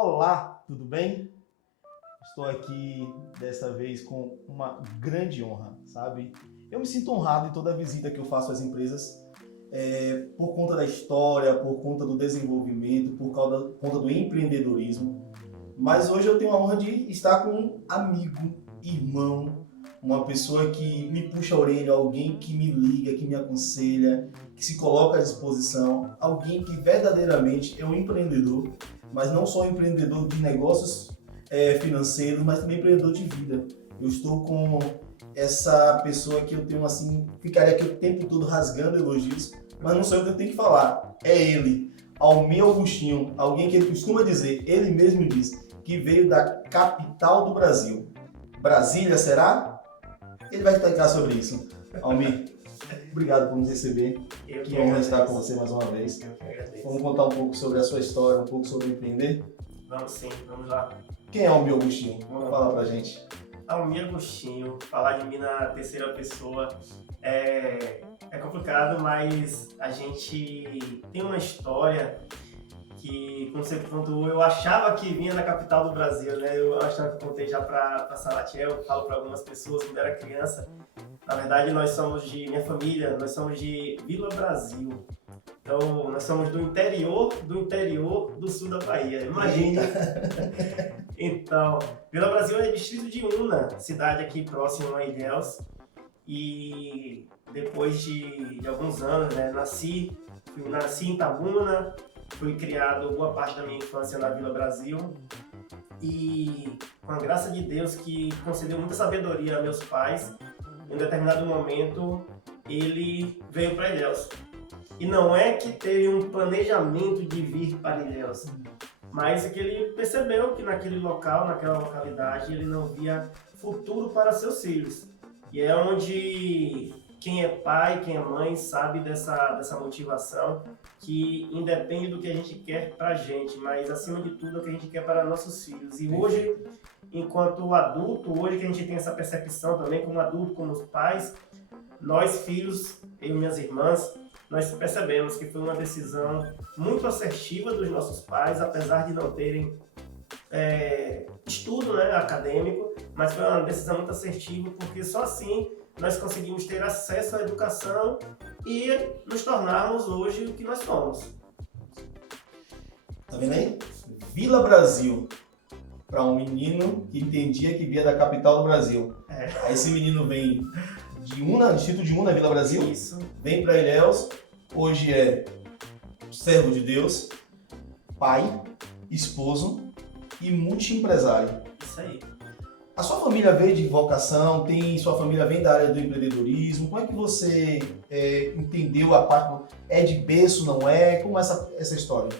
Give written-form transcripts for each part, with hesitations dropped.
Olá, tudo bem? Estou aqui dessa vez com uma grande honra, sabe? Eu me sinto honrado em toda visita que eu faço às empresas, por conta da história, por conta do desenvolvimento, conta do empreendedorismo. Mas hoje eu tenho a honra de estar com um amigo, irmão, uma pessoa que me puxa a orelha, alguém que me liga, que me aconselha, que se coloca à disposição, alguém que verdadeiramente é um empreendedor, mas não só um empreendedor de negócios financeiros, mas também empreendedor de vida. Eu estou com essa pessoa que eu tenho assim, ficaria aqui o tempo todo rasgando elogios, mas não sou eu que eu tenho que falar, é ele, Almir Augustinho, alguém que ele costuma dizer, ele mesmo diz, que veio da capital do Brasil. Brasília, será? Ele vai explicar sobre isso. Almir, obrigado por nos receber. Que honra estar com você mais uma vez. Eu que agradeço. Vamos contar um pouco sobre a sua história, um pouco sobre empreender? Vamos sim, vamos lá. Quem é Almir Augustinho? Fala pra gente. Almir Agostinho, falar de mim na terceira pessoa é complicado, mas a gente tem uma história que, como você contou, eu achava que vinha da capital do Brasil, né? Eu achava que contei já para Salatiel, falo para algumas pessoas quando era criança. Na verdade, minha família, nós somos de Vila Brasil. Então, nós somos do interior do sul da Bahia. Imagine. Então, Vila Brasil é distrito de Una, cidade aqui próxima a Ilhéus. E depois de alguns anos, né, nasci em Itabuna, fui criado boa parte da minha infância na Vila Brasil. E com a graça de Deus, que concedeu muita sabedoria a meus pais, em um determinado momento ele veio para Ilhéus. E não é que teve um planejamento de vir para Ilhéus, mas é que ele percebeu que naquele local, naquela localidade, ele não via futuro para seus filhos. E é onde quem é pai, quem é mãe, sabe dessa motivação que independe do que a gente quer para a gente, mas acima de tudo é o que a gente quer para nossos filhos. E hoje, enquanto adulto, hoje que a gente tem essa percepção também como adulto, como os pais, nós filhos, eu e minhas irmãs, nós percebemos que foi uma decisão muito assertiva dos nossos pais, apesar de não terem estudo, né, acadêmico, mas foi uma decisão muito assertiva, porque só assim nós conseguimos ter acesso à educação e nos tornarmos hoje o que nós somos. Tá vendo aí? Vila Brasil, para um menino que entendia que via da capital do Brasil. Aí esse menino vem de Una, distrito de Una, Vila Brasil. Isso. Vem para Ilhéus, hoje é servo de Deus, pai, esposo e multiempresário. Isso aí. A sua família veio de vocação, sua família vem da área do empreendedorismo, como é que você entendeu a parte, é de berço, não é? Como é essa história?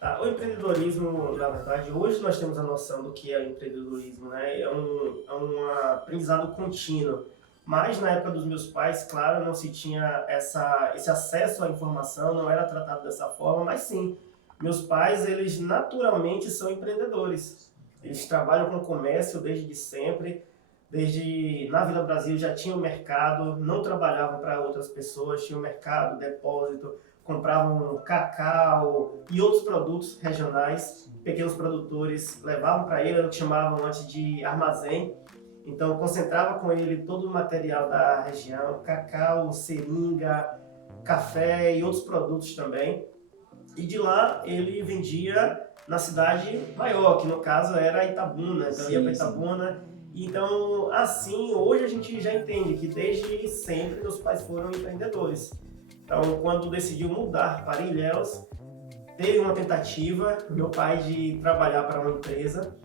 Tá, o empreendedorismo, na verdade, hoje nós temos a noção do que é empreendedorismo, né? É um aprendizado contínuo. Mas na época dos meus pais, claro, não se tinha esse acesso à informação, não era tratado dessa forma, mas sim, meus pais, eles naturalmente são empreendedores. Eles trabalham com comércio desde sempre, na Vila Brasil já tinha o mercado, não trabalhavam para outras pessoas, tinha o mercado, depósito, compravam cacau e outros produtos regionais, pequenos produtores levavam para ele, eles chamavam antes de armazém. Então, concentrava com ele todo o material da região, cacau, seringa, café e outros produtos também. E de lá, ele vendia na cidade maior, que no caso era Itabuna. Então, ia para Itabuna. Então, assim, hoje a gente já entende que desde sempre meus pais foram empreendedores. Então, quando decidiu mudar para Ilhéus, teve uma tentativa, meu pai, de trabalhar para uma empresa,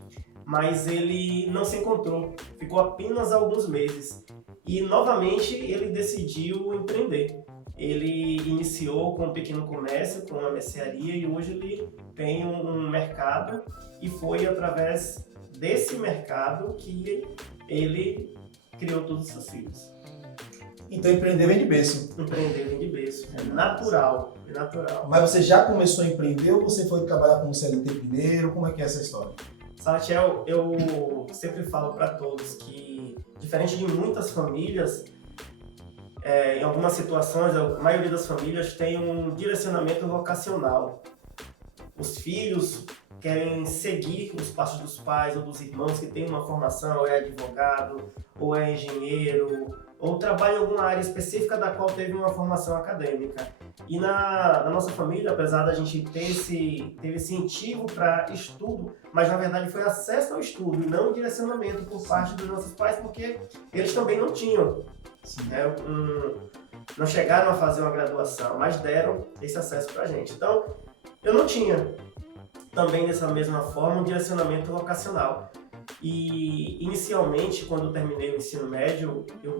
mas ele não se encontrou, ficou apenas alguns meses. E, novamente, ele decidiu empreender. Ele iniciou com um pequeno comércio, com uma mercearia, e hoje ele tem um mercado, e foi através desse mercado que ele criou todos os seus filhos. Então empreender vem de berço. Empreender vem de berço, é natural. Mas você já começou a empreender ou você foi trabalhar como CLT primeiro? Como é que é essa história? Salatiel, eu sempre falo para todos que, diferente de muitas famílias, em algumas situações, a maioria das famílias tem um direcionamento vocacional. Os filhos querem seguir os passos dos pais ou dos irmãos que têm uma formação, ou é advogado, ou é engenheiro, ou trabalha em alguma área específica da qual teve uma formação acadêmica. E na nossa família, apesar da gente ter esse incentivo para estudo, mas na verdade foi acesso ao estudo e não direcionamento por parte dos nossos pais, porque eles também não tinham, né, não chegaram a fazer uma graduação, mas deram esse acesso para a gente. Então, eu não tinha também dessa mesma forma um direcionamento vocacional. E inicialmente, quando eu terminei o ensino médio, eu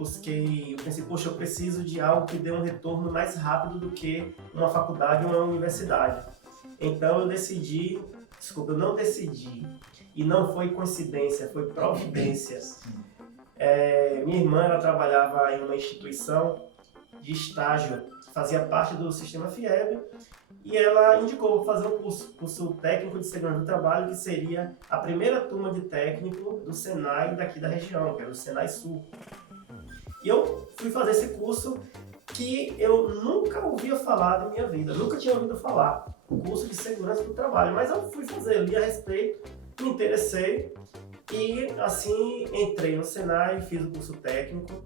pensei, poxa, eu preciso de algo que dê um retorno mais rápido do que uma faculdade ou uma universidade. Então eu não decidi, e não foi coincidência, foi providência. Minha irmã, ela trabalhava em uma instituição de estágio, fazia parte do sistema FIEB, e ela indicou fazer um curso técnico de segurança do trabalho, que seria a primeira turma de técnico do Senai daqui da região, que era o Senai Sul. E eu fui fazer esse curso que eu nunca ouvia falar na minha vida, nunca tinha ouvido falar, o curso de segurança do trabalho, mas eu fui fazer, li a respeito, me interessei e assim entrei no Senai, fiz o curso técnico.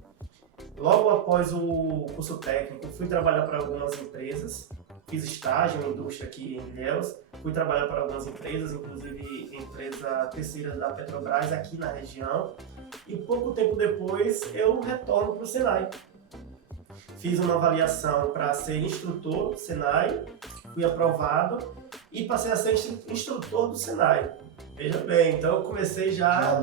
Logo após o curso técnico, fui trabalhar para algumas empresas, fiz estágio em indústria aqui em Ilhéus, fui trabalhar para algumas empresas, inclusive empresa terceira da Petrobras aqui na região, e pouco tempo depois eu retorno para o Senai. Fiz uma avaliação para ser instrutor do Senai, fui aprovado e passei a ser instrutor do Senai. Veja bem, então eu comecei já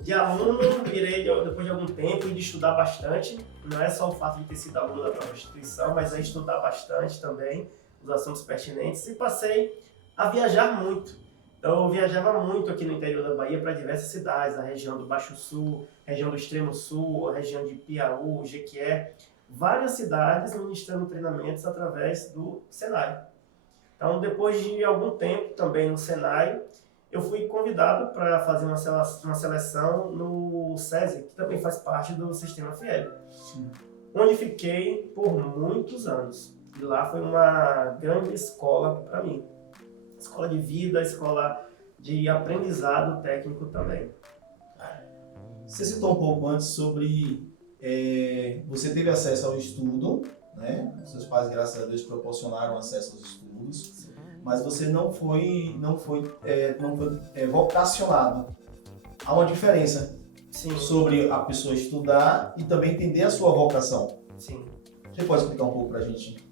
de aluno, virei depois de algum tempo e de estudar bastante. Não é só o fato de ter sido aluno da própria instituição, mas é estudar bastante também os assuntos pertinentes e passei a viajar muito. Então eu viajava muito aqui no interior da Bahia para diversas cidades, a região do Baixo Sul, região do Extremo Sul, a região de Piauí, Jequié, várias cidades ministrando treinamentos através do Senai. Então depois de algum tempo também no Senai, eu fui convidado para fazer uma seleção no SESI, que também faz parte do sistema FIEB, onde fiquei por muitos anos. E lá foi uma grande escola para mim. Escola de vida, escola de aprendizado técnico também. Você citou um pouco antes sobre você teve acesso ao estudo, né? Seus pais, graças a Deus, proporcionaram acesso aos estudos. Mas você não foi vocacionado. Há uma diferença sobre a pessoa estudar e também entender a sua vocação. Sim. Você pode explicar um pouco pra gente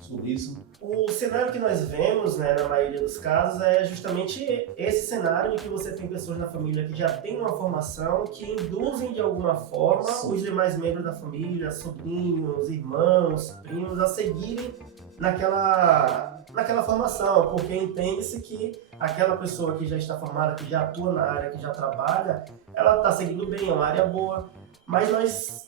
sobre isso? O cenário que nós vemos, né, na maioria dos casos, é justamente esse cenário de que você tem pessoas na família que já têm uma formação, que induzem de alguma forma os demais membros da família, sobrinhos, irmãos, primos, a seguirem naquela formação, porque entende-se que aquela pessoa que já está formada, que já atua na área, que já trabalha, ela está seguindo bem, é uma área boa, mas nós,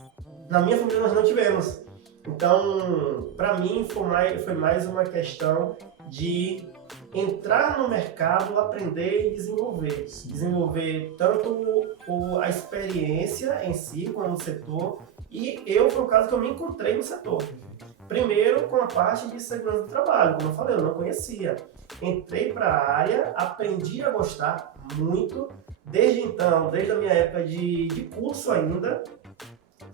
na minha família, nós não tivemos. Então, para mim, foi mais uma questão de entrar no mercado, aprender e desenvolver. Desenvolver tanto a experiência em si, como no setor, e foi o caso que eu me encontrei no setor. Primeiro, com a parte de segurança do trabalho, como eu falei, eu não conhecia. Entrei para a área, aprendi a gostar muito, desde então, desde a minha época de curso ainda,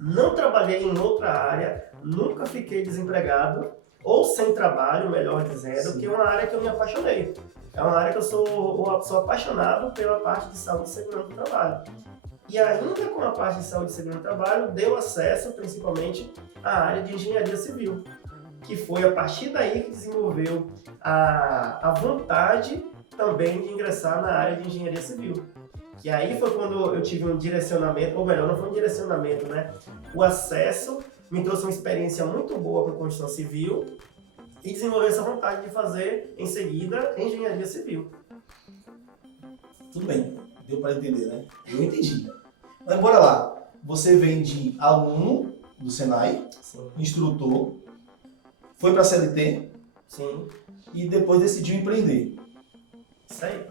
não trabalhei em outra área, nunca fiquei desempregado, ou sem trabalho, melhor dizendo, que é uma área que eu me apaixonei. É uma área que eu sou apaixonado pela parte de saúde e segurança do trabalho. E ainda com a parte de saúde e segurança do trabalho, deu acesso principalmente à área de engenharia civil, que foi a partir daí que desenvolveu a vontade também de ingressar na área de engenharia civil. Que aí foi quando eu tive um direcionamento, ou melhor, não foi um direcionamento, né? O acesso me trouxe uma experiência muito boa com construção civil e desenvolveu essa vontade de fazer, em seguida, engenharia civil. Tudo bem, deu para entender, né? Eu entendi. Mas bora lá. Você vem de aluno do Senai, Sim. Instrutor, foi para a CLT. Sim. E depois decidiu empreender. Isso aí.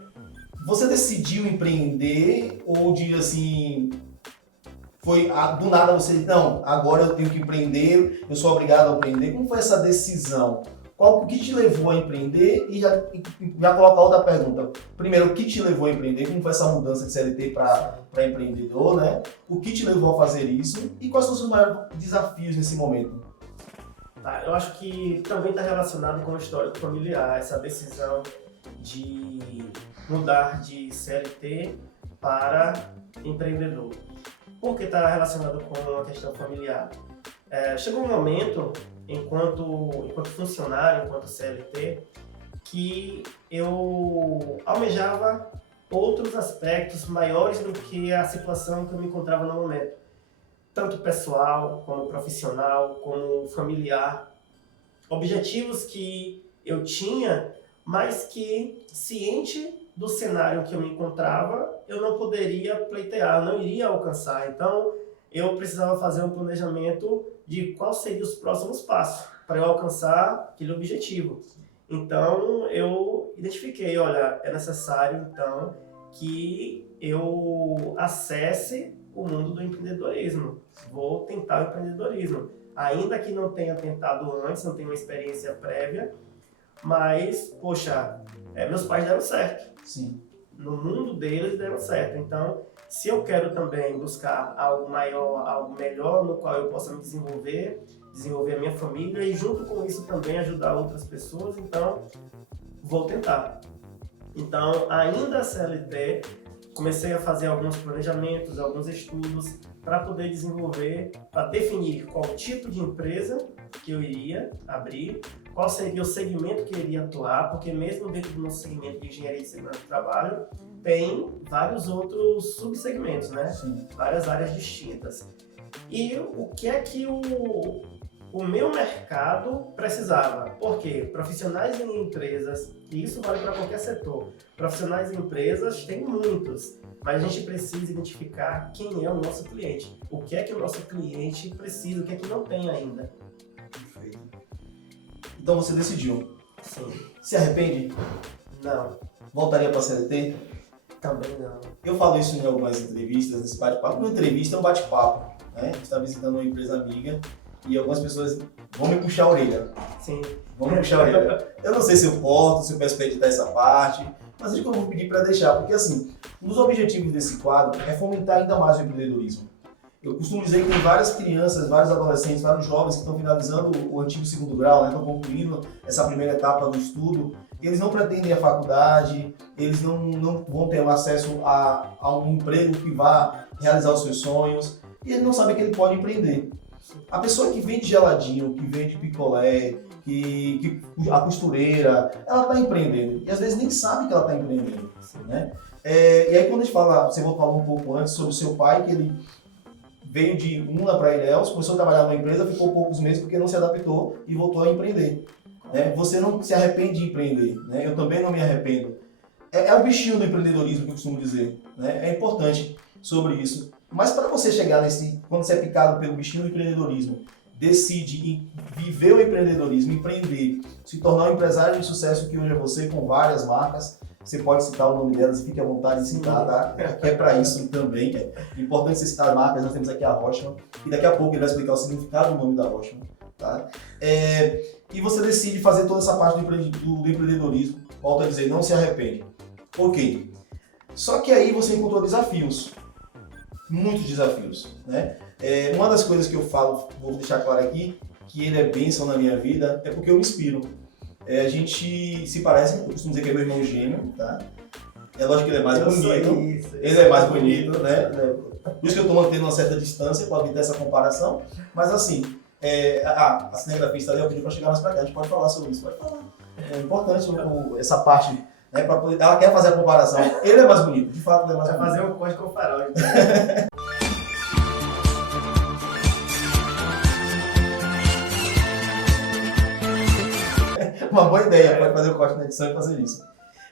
Você decidiu empreender ou diz assim, foi do nada você disse, não, agora eu tenho que empreender, eu sou obrigado a empreender. Como foi essa decisão? o que te levou a empreender e já colocar outra pergunta. Primeiro, o que te levou a empreender? Como foi essa mudança de CLT para empreendedor, né? O que te levou a fazer isso e quais são os seus maiores desafios nesse momento? Tá, eu acho que também está relacionado com o histórico familiar, essa decisão de mudar de CLT para empreendedor. Por que está relacionado com a questão familiar? Chegou um momento, enquanto funcionário, enquanto CLT, que eu almejava outros aspectos maiores do que a situação que eu me encontrava no momento. Tanto pessoal, como profissional, como familiar. Objetivos que eu tinha, mas que, ciente do cenário que eu me encontrava, eu não poderia pleitear, eu não iria alcançar. Então, eu precisava fazer um planejamento de quais seriam os próximos passos para eu alcançar aquele objetivo. Então, eu identifiquei, olha, é necessário, então, que eu acesse o mundo do empreendedorismo. Vou tentar o empreendedorismo. Ainda que não tenha tentado antes, não tenha uma experiência prévia, mas, poxa, meus pais deram certo. Sim. No mundo deles deram certo. Então, se eu quero também buscar algo maior, algo melhor, no qual eu possa me desenvolver a minha família e junto com isso também ajudar outras pessoas, então vou tentar. Então, ainda CLT, comecei a fazer alguns planejamentos, alguns estudos para poder desenvolver, para definir qual tipo de empresa que eu iria abrir, qual seria o segmento que eu iria atuar, porque mesmo dentro do nosso segmento de engenharia de segurança do trabalho, tem vários outros subsegmentos, né? Sim. Várias áreas distintas. E o que é que o meu mercado precisava? Porque profissionais em empresas, e isso vale para qualquer setor, profissionais em empresas tem muitos, mas a gente precisa identificar quem é o nosso cliente. O que é que o nosso cliente precisa, o que é que não tem ainda. Perfeito. Então você decidiu. Sim. Se arrepende? Não. Voltaria para a CLT? Também não. Eu falo isso em algumas entrevistas, nesse bate-papo. Uma entrevista é um bate-papo, né? A gente está visitando uma empresa amiga e algumas pessoas vão me puxar a orelha. Sim. Vão me puxar a orelha. Eu não sei se eu posso, se eu peço para editar essa parte, mas acho que eu vou pedir para deixar, porque assim, um dos objetivos desse quadro é fomentar ainda mais o empreendedorismo. Eu costumo dizer que tem várias crianças, vários adolescentes, vários jovens que estão finalizando o antigo segundo grau, né? Estão concluindo essa primeira etapa do estudo. Eles não pretendem a faculdade, eles não vão ter acesso a um emprego que vá realizar os seus sonhos, e ele não sabe que ele pode empreender. A pessoa que vende geladinho, que vende picolé, que a costureira, ela está empreendendo. E às vezes nem sabe que ela está empreendendo. Né? E aí quando a gente fala, você falou um pouco antes sobre o seu pai, que ele veio de UNA para Ilhéus, começou a trabalhar numa empresa, ficou poucos meses porque não se adaptou e voltou a empreender. Você não se arrepende de empreender, né? Eu também não me arrependo. É o bichinho do empreendedorismo que eu costumo dizer, né? É importante sobre isso. Mas para você chegar quando você é picado pelo bichinho do empreendedorismo, decide viver o empreendedorismo, empreender, se tornar um empresário de sucesso que hoje é você, com várias marcas, você pode citar o nome delas, fique à vontade de citar, tá? Que é para isso também. É importante você citar marcas, nós temos aqui a Rochman, e daqui a pouco ele vai explicar o significado do nome da Rochman. Tá? E você decide fazer toda essa parte do empreendedorismo, volto a dizer, não se arrepende. Ok. Só que aí você encontrou desafios, muitos desafios, né? Uma das coisas que eu falo, vou deixar claro aqui, que ele é bênção na minha vida, é porque eu me inspiro. A gente se parece, eu costumo dizer que é meu irmão gêmeo, tá? É lógico que ele é mais bonito, ele é mais bonito, né? Por isso que eu estou mantendo uma certa distância para evitar essa comparação, mas assim, a cinegrafista ali, eu pedi para chegar mais para cá, a gente pode falar sobre isso, pode falar. É importante essa parte, né, para poder, ela quer fazer a comparação, ele é mais bonito, de fato ele é mais bonito. Vai fazer um código com farol. Uma boa ideia, pode fazer o corte na edição e fazer isso.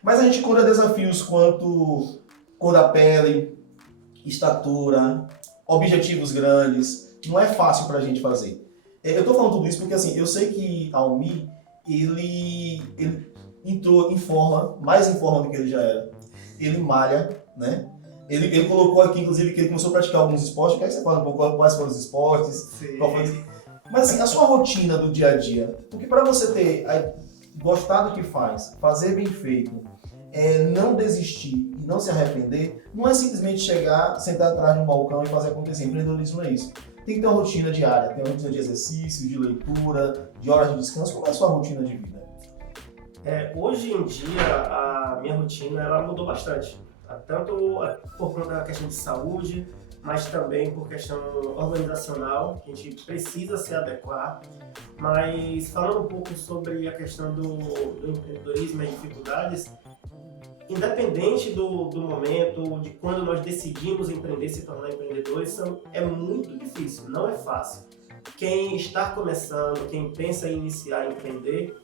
Mas a gente encontra desafios quanto cor da pele, estatura, objetivos grandes. Não é fácil pra gente fazer. Eu estou falando tudo isso porque assim, eu sei que a Almi, ele entrou em forma, mais em forma do que ele já era. Ele malha, né? Ele colocou aqui, inclusive, que ele começou a praticar alguns esportes. Quer que você fale um pouco quais foram os esportes? Sim. Mas assim, a sua rotina do dia a dia, porque para você gostar do que faz, fazer bem feito, não desistir e não se arrepender, não é simplesmente chegar, sentar atrás de um balcão e fazer acontecer. Empreendedorismo não é isso. Tem que ter uma rotina diária, tem uma rotina de exercício, de leitura, de horas de descanso. Como é a sua rotina de vida? Hoje em dia, a minha rotina ela mudou bastante. Tanto por conta da questão de saúde, mas também por questão organizacional, que a gente precisa se adequar. Mas falando um pouco sobre a questão do empreendedorismo e dificuldades, independente do momento, de quando nós decidimos empreender, se tornar empreendedores, é muito difícil, não é fácil. Quem está começando, quem pensa em iniciar a empreender,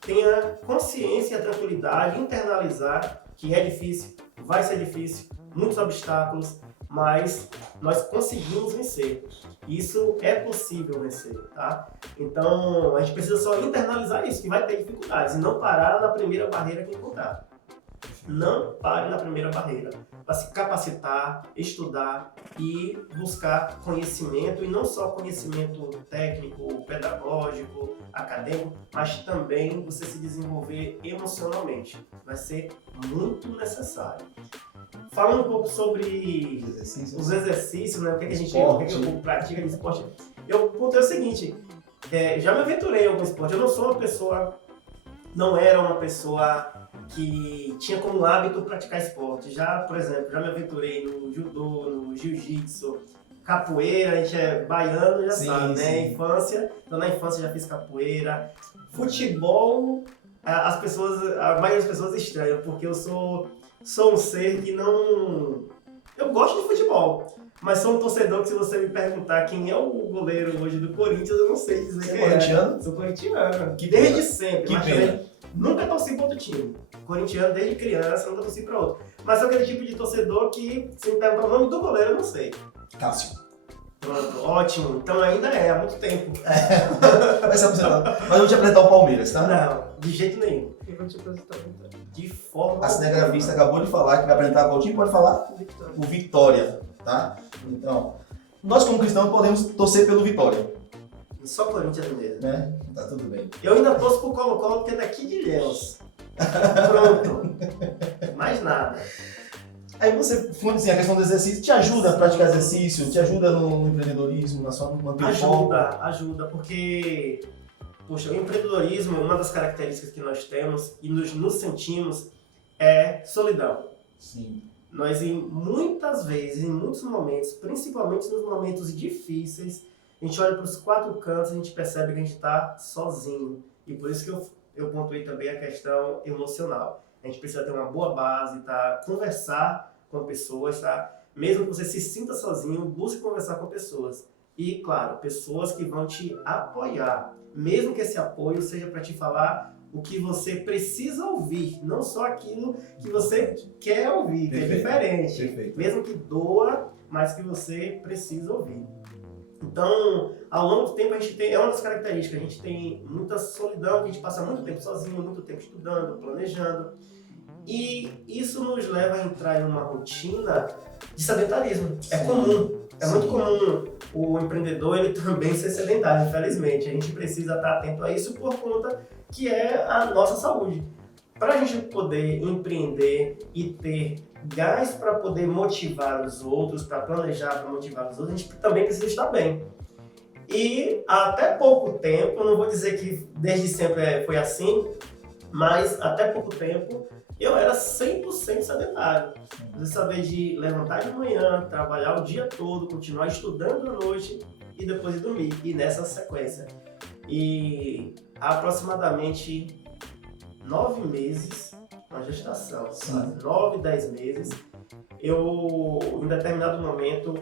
tenha consciência e a tranquilidade, internalizar que é difícil, vai ser difícil, muitos obstáculos, mas nós conseguimos vencer. Isso é possível vencer, tá? Então, a gente precisa só internalizar isso, que vai ter dificuldades, e não parar na primeira barreira que encontrar. Não pare na primeira barreira, para se capacitar, estudar e buscar conhecimento, e não só conhecimento técnico, pedagógico, acadêmico, mas também você se desenvolver emocionalmente. Vai ser muito necessário. Falando um pouco sobre os exercícios, né? O que a gente pratica de esporte. Eu contei o seguinte, já me aventurei em algum esporte. Eu não era uma pessoa que tinha como hábito praticar esporte. Já, por exemplo, já me aventurei no judô, no jiu-jitsu, capoeira, a gente é baiano, já sabe, né? Infância, então na infância já fiz capoeira. Futebol, a maioria das pessoas estranham, porque eu sou um ser que não... Eu gosto de futebol, mas sou um torcedor que, se você me perguntar quem é o goleiro hoje do Corinthians, eu não sei dizer quem é. Corintiano? Sou corintiano. Que desde pena. sempre. Que mas pena. também nunca torci para outro time. Corintiano desde criança, nunca torci para outro. Mas sou aquele tipo de torcedor que, se me perguntar o nome do goleiro, eu não sei. Cássio. Pronto, ótimo. Então ainda há muito tempo. Vai ser aposentado. Mas eu vou te apresentar o Palmeiras, tá? Não, de jeito nenhum. Eu vou te apresentar De forma A cinegrafista acabou de falar que vai apresentar qual time, pode falar? Victor. O Vitória, tá? Então, nós como cristãos podemos torcer pelo Vitória, Só Corinthians mesmo. né? Tá tudo bem. Eu ainda torço pro Colo-Colo, porque é daqui de Ilhéus. Pronto. Mais nada. Aí você, assim, a questão do exercício, te ajuda a praticar exercício, te ajuda no empreendedorismo, na sua manter o foco? Ajuda, porque, poxa, o empreendedorismo, uma das características que nós temos e nos sentimos é solidão. Sim. Nós, muitas vezes, em muitos momentos, principalmente nos momentos difíceis, a gente olha para os quatro cantos e a gente percebe que a gente está sozinho. E por isso que eu pontuei também a questão emocional. A gente precisa ter uma boa base, tá? Conversar com pessoas, tá? Mesmo que você se sinta sozinho, busque conversar com pessoas. E, claro, pessoas que vão te apoiar. Mesmo que esse apoio seja para te falar o que você precisa ouvir, não só aquilo que você quer ouvir, que é diferente. Perfeito. Mesmo que doa, mas que você precisa ouvir. Então, ao longo do tempo, a gente tem, é uma das características, a gente tem muita solidão, a gente passa muito tempo sozinho, muito tempo estudando, planejando. E isso nos leva a entrar em uma rotina de sedentarismo. É comum, é muito comum o empreendedor ele também ser sedentário, infelizmente. A gente precisa estar atento a isso por conta que é a nossa saúde. Para a gente poder empreender e ter gás para poder motivar os outros, para planejar, para motivar os outros, a gente também precisa estar bem. E até pouco tempo, não vou dizer que desde sempre foi assim, mas até pouco tempo eu era 100% sedentário. Você saber de levantar de manhã, trabalhar o dia todo, continuar estudando à noite e depois ir dormir, e nessa sequência. E há aproximadamente 9 meses, uma gestação, 9, 10 meses, em determinado momento,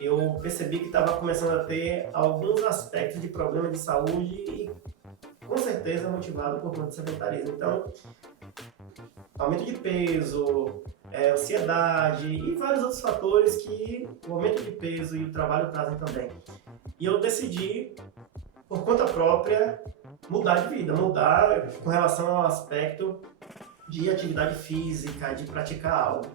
eu percebi que estava começando a ter alguns aspectos de problema de saúde e, com certeza, motivado por conta do sedentarismo. Então, aumento de peso, ansiedade e vários outros fatores que o aumento de peso e o trabalho trazem também. E eu decidi, por conta própria, mudar de vida, mudar com relação ao aspecto de atividade física, de praticar algo.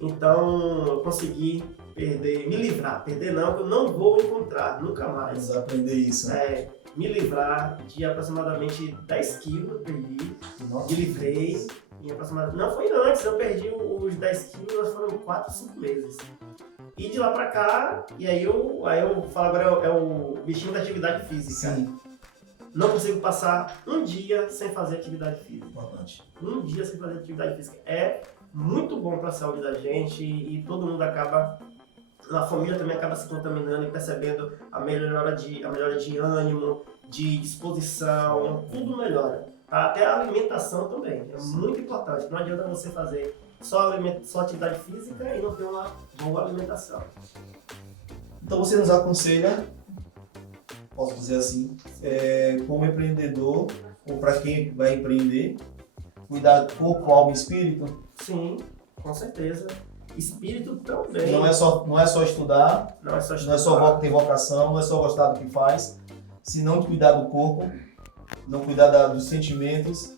Então, eu consegui perder, me livrar, perder não, que eu não vou encontrar, nunca mais. Vamos aprender isso. Me livrar de aproximadamente 10 quilos, eu perdi, me livrei, em aproximadamente, não foi antes, eu perdi os 10 quilos, foram 4, 5 meses. E de lá pra cá, e aí eu falo agora, é o bichinho da atividade física. Sim. Não consigo passar um dia sem fazer atividade física. Importante. Um dia sem fazer atividade física. É muito bom para a saúde da gente e todo mundo acaba, a família também acaba se contaminando e percebendo a melhora de ânimo, de disposição, tudo melhora. Tá? Até a alimentação também, é muito importante. Não adianta você fazer só atividade física e não ter uma boa alimentação. Então você nos aconselha, posso dizer assim, como empreendedor, ou para quem vai empreender, cuidar do corpo, alma e espírito? Sim, com certeza. Espírito também. Não é só estudar, não é só ter vocação, não é só gostar do que faz, se não cuidar do corpo, não cuidar dos sentimentos,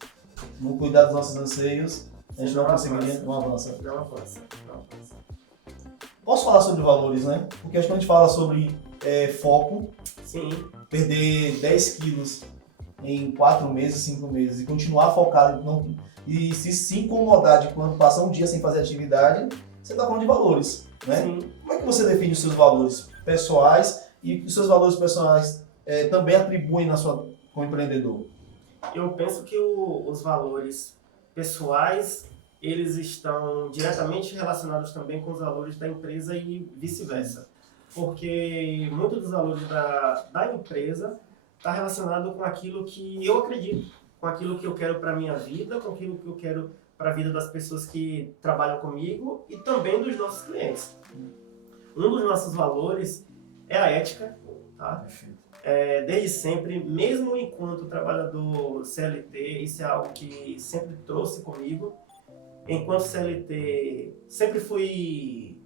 não cuidar dos nossos anseios, a gente não conseguiria, não avança. Não avança. Posso falar sobre valores, né? Porque acho que a gente fala sobre foco, sim, perder 10 quilos em 4 meses, 5 meses e continuar focado e se incomodar de quando passa um dia sem fazer atividade, você está falando de valores, né? Sim. Como é que você define os seus valores pessoais e os seus valores pessoais também atribuem como empreendedor? Eu penso que os valores pessoais, eles estão diretamente relacionados também com os valores da empresa e vice-versa. Porque muitos dos valores da empresa está relacionado com aquilo que eu acredito, com aquilo que eu quero para a minha vida, com aquilo que eu quero para a vida das pessoas que trabalham comigo e também dos nossos clientes. Um dos nossos valores é a ética, tá? Desde sempre, mesmo enquanto trabalhador CLT, isso é algo que sempre trouxe comigo. Enquanto CLT, sempre fui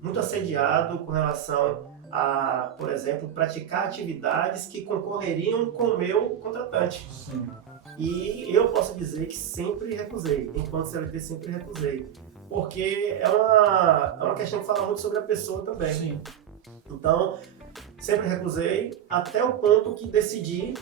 muito assediado com relação a, por exemplo, praticar atividades que concorreriam com o meu contratante. Sim. E eu posso dizer que sempre recusei, enquanto CLT sempre recusei. Porque é uma questão que fala muito sobre a pessoa também. Sim. Então, sempre recusei, até o ponto que decidi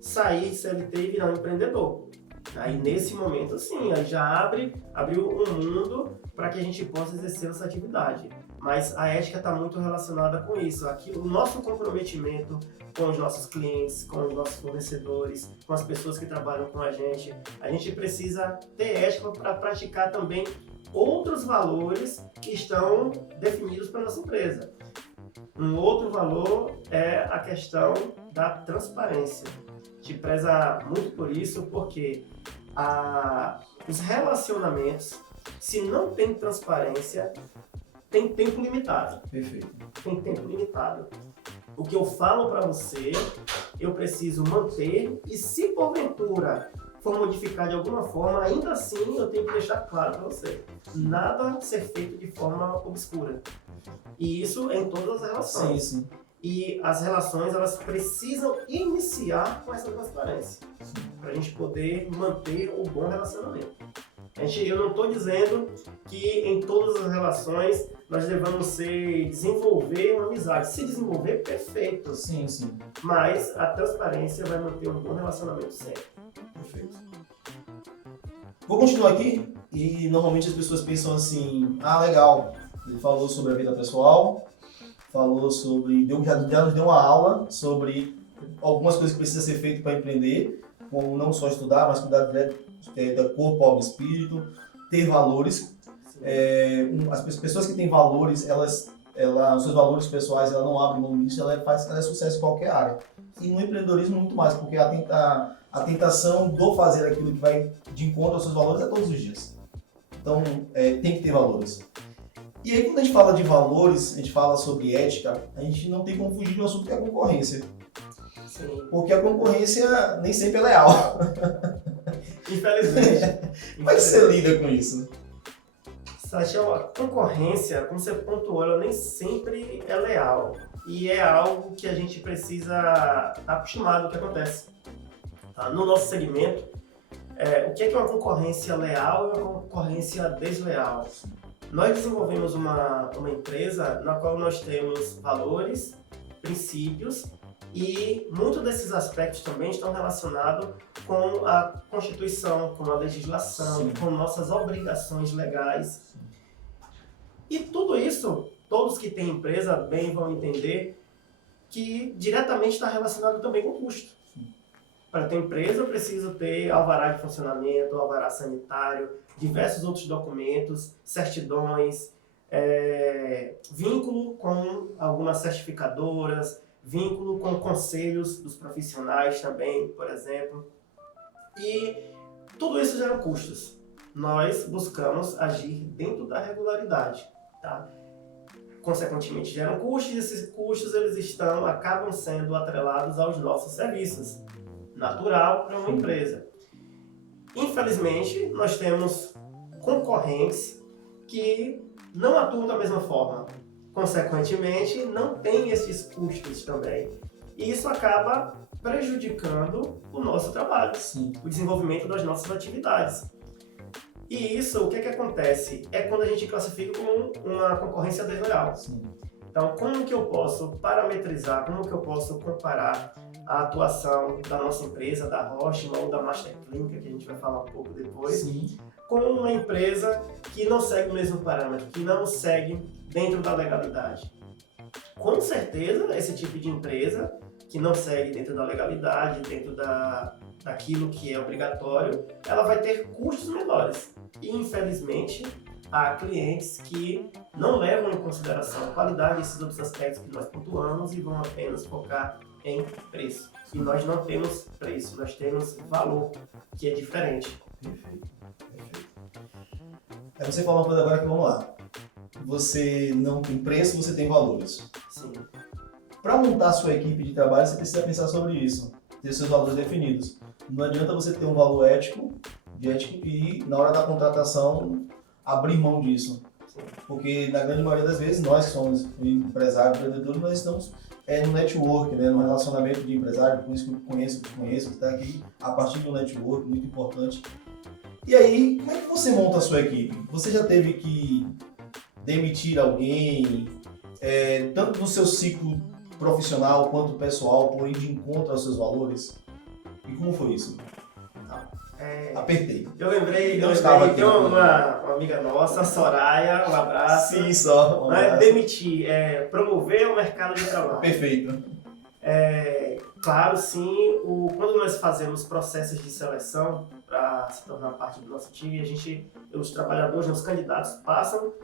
sair de CLT e virar um empreendedor. Aí nesse momento, sim, aí já abriu um mundo para que a gente possa exercer essa atividade. Mas a ética está muito relacionada com isso. Aqui, o nosso comprometimento com os nossos clientes, com os nossos fornecedores, com as pessoas que trabalham com a gente precisa ter ética para praticar também outros valores que estão definidos para a nossa empresa. Um outro valor é a questão da transparência. A gente preza muito por isso, porque os relacionamentos, se não tem transparência, tem tempo limitado. Perfeito. Tem tempo limitado. O que eu falo para você, eu preciso manter, e se porventura for modificar de alguma forma, ainda assim eu tenho que deixar claro para você. Nada ser feito de forma obscura. E isso é em todas as relações. Sim, sim. E as relações, elas precisam iniciar com essa transparência, para a gente poder manter o bom relacionamento. Eu não estou dizendo que em todas as relações nós devamos desenvolver uma amizade. Se desenvolver, perfeito. Sim, sim. Mas a transparência vai manter um bom relacionamento sempre. Perfeito. Vou continuar aqui e normalmente as pessoas pensam assim, legal, ele falou sobre a vida pessoal, falou sobre, já nos deu uma aula sobre algumas coisas que precisam ser feitas para empreender, como não só estudar, mas cuidar da corpo, alma e espírito, ter valores. As pessoas que têm valores, os seus valores pessoais, ela não abre mão disso, ela é sucesso em qualquer área. E no empreendedorismo muito mais, porque a tentação do fazer aquilo que vai de encontro aos seus valores é todos os dias. Então, tem que ter valores. E aí, quando a gente fala de valores, a gente fala sobre ética, a gente não tem como fugir do assunto que é a concorrência. Sim. Porque a concorrência nem sempre é leal. Infelizmente. Como é que você lida com isso? Sachel, a concorrência, como você pontuou, ela nem sempre é leal. E é algo que a gente precisa estar acostumado ao que acontece. Tá? No nosso segmento, o que é uma concorrência leal e uma concorrência desleal? Nós desenvolvemos uma empresa na qual nós temos valores, princípios e muitos desses aspectos também estão relacionados com a Constituição, com a legislação, Sim. com nossas obrigações legais. E tudo isso, todos que têm empresa bem vão entender que diretamente está relacionado também com o custo. Para ter empresa, eu preciso ter alvará de funcionamento, alvará sanitário, diversos outros documentos, certidões, vínculo com algumas certificadoras, vínculo com conselhos dos profissionais também, por exemplo. E tudo isso gera custos. Nós buscamos agir dentro da regularidade, tá? Consequentemente, geram custos e esses custos acabam sendo atrelados aos nossos serviços. Natural para uma empresa. Infelizmente, nós temos concorrentes que não atuam da mesma forma. Consequentemente, não tem esses custos também. E isso acaba prejudicando o nosso trabalho, Sim. o desenvolvimento das nossas atividades. E isso, o que acontece? É quando a gente classifica como uma concorrência desleal. Sim. Então, como que eu posso parametrizar, como que eu posso comparar a atuação da nossa empresa, da Rochman ou da Master Clínica, que a gente vai falar um pouco depois, Sim. com uma empresa que não segue o mesmo parâmetro, que não segue dentro da legalidade? Com certeza, esse tipo de empresa que não segue dentro da legalidade, dentro daquilo que é obrigatório, ela vai ter custos menores. E, infelizmente, há clientes que não levam em consideração a qualidade desses outros aspectos que nós pontuamos e vão apenas focar em preço. E nós não temos preço, nós temos valor, que é diferente. Perfeito. Você falou uma coisa agora que vamos lá. Você não tem preço, você tem valores. Sim. Para montar a sua equipe de trabalho, você precisa pensar sobre isso, ter seus valores definidos. Não adianta você ter um valor ético e na hora da contratação abrir mão disso. Porque na grande maioria das vezes nós que somos empresários, empreendedores, nós estamos no network, né, no relacionamento de empresário, com isso que eu conheço, que está aqui a partir do network, muito importante. E aí, como é que você monta a sua equipe? Você já teve que demitir alguém, tanto no seu ciclo profissional quanto pessoal, por ir de encontro aos seus valores? E como foi isso? Apertei. Eu lembrei Não estava aqui, de uma amiga nossa, Soraya, um abraço. Sim, só. Não é demitir, é promover o mercado de trabalho. Perfeito. Claro, sim, quando nós fazemos processos de seleção para se tornar parte do nosso time, os trabalhadores, os candidatos passam